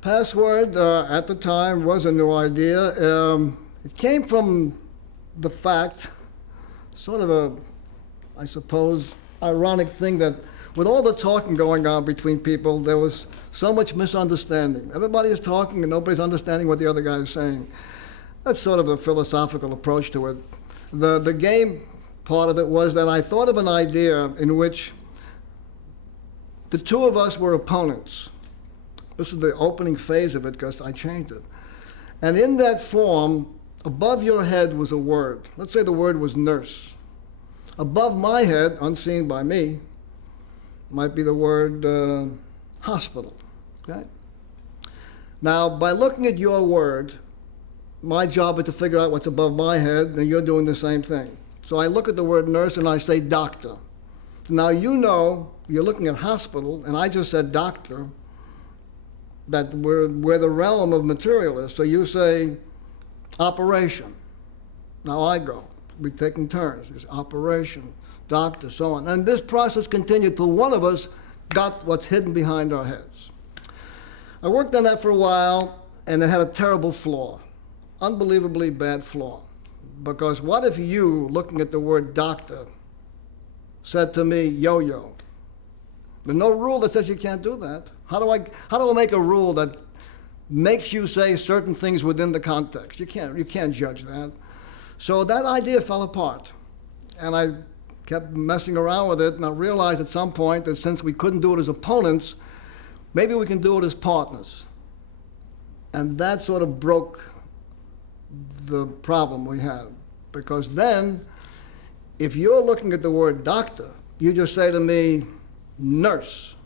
Password at the time was a new idea. It came from the fact, sort of a, I suppose, ironic thing that with all the talking going on between people, there was so much misunderstanding. Everybody is talking and nobody's understanding what the other guy is saying. That's sort of the philosophical approach to it. The game part of it was that I thought of an idea in which the two of us were opponents. This is the opening phase of it because I changed it. And in that form, above your head was a word. Let's say the word was nurse. Above my head, unseen by me, might be the word hospital. Okay? Now, by looking at your word, my job is to figure out what's above my head, and you're doing the same thing. So I look at the word nurse and I say doctor. Now you know, you're looking at hospital, and I just said doctor, that we're the realm of materialists. So you say operation. Now I go. We're taking turns. It's operation, doctor, so on. And this process continued till one of us got what's hidden behind our heads. I worked on that for a while, and it had a terrible flaw. Unbelievably bad flaw. Because what if you, looking at the word doctor, said to me, yo-yo? There's no rule that says you can't do that. How do I make a rule that makes you say certain things within the context? You can't judge that. So that idea fell apart. And I kept messing around with it, and I realized at some point that since we couldn't do it as opponents, maybe we can do it as partners. And that sort of broke the problem we had. Because then, if you're looking at the word doctor, you just say to me, nurse.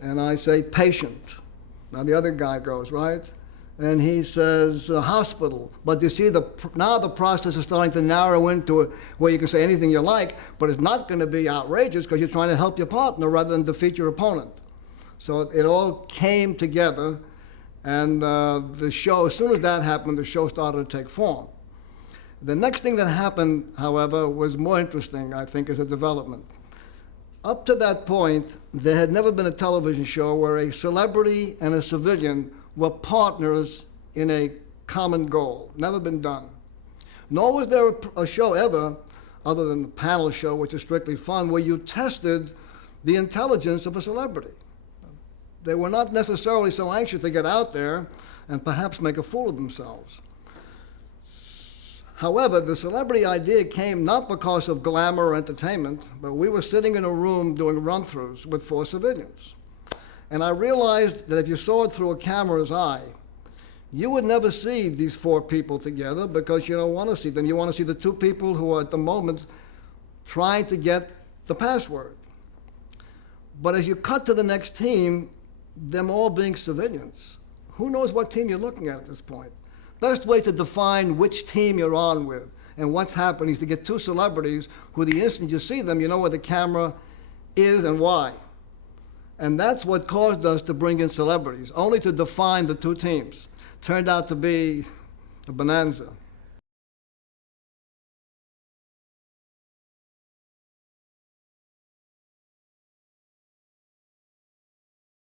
And I say patient. Now the other guy goes, right? And he says hospital. But you see, now the process is starting to narrow into where you can say anything you like, but it's not going to be outrageous because you're trying to help your partner rather than defeat your opponent. So it all came together, and the show, as soon as that happened, the show started to take form. The next thing that happened, however, was more interesting, I think, as a development. Up to that point, there had never been a television show where a celebrity and a civilian were partners in a common goal. Never been done. Nor was there a show ever, other than the panel show, which is strictly fun, where you tested the intelligence of a celebrity. They were not necessarily so anxious to get out there and perhaps make a fool of themselves. However, the celebrity idea came not because of glamour or entertainment, but we were sitting in a room doing run-throughs with 4 civilians. And I realized that if you saw it through a camera's eye, you would never see these 4 people together because you don't want to see them. You want to see the 2 people who are at the moment trying to get the password. But as you cut to the next team, them all being civilians, who knows what team you're looking at this point? Best way to define which team you're on with and what's happening is to get 2 celebrities who the instant you see them, you know where the camera is and why. And that's what caused us to bring in celebrities, only to define the 2 teams. Turned out to be a bonanza.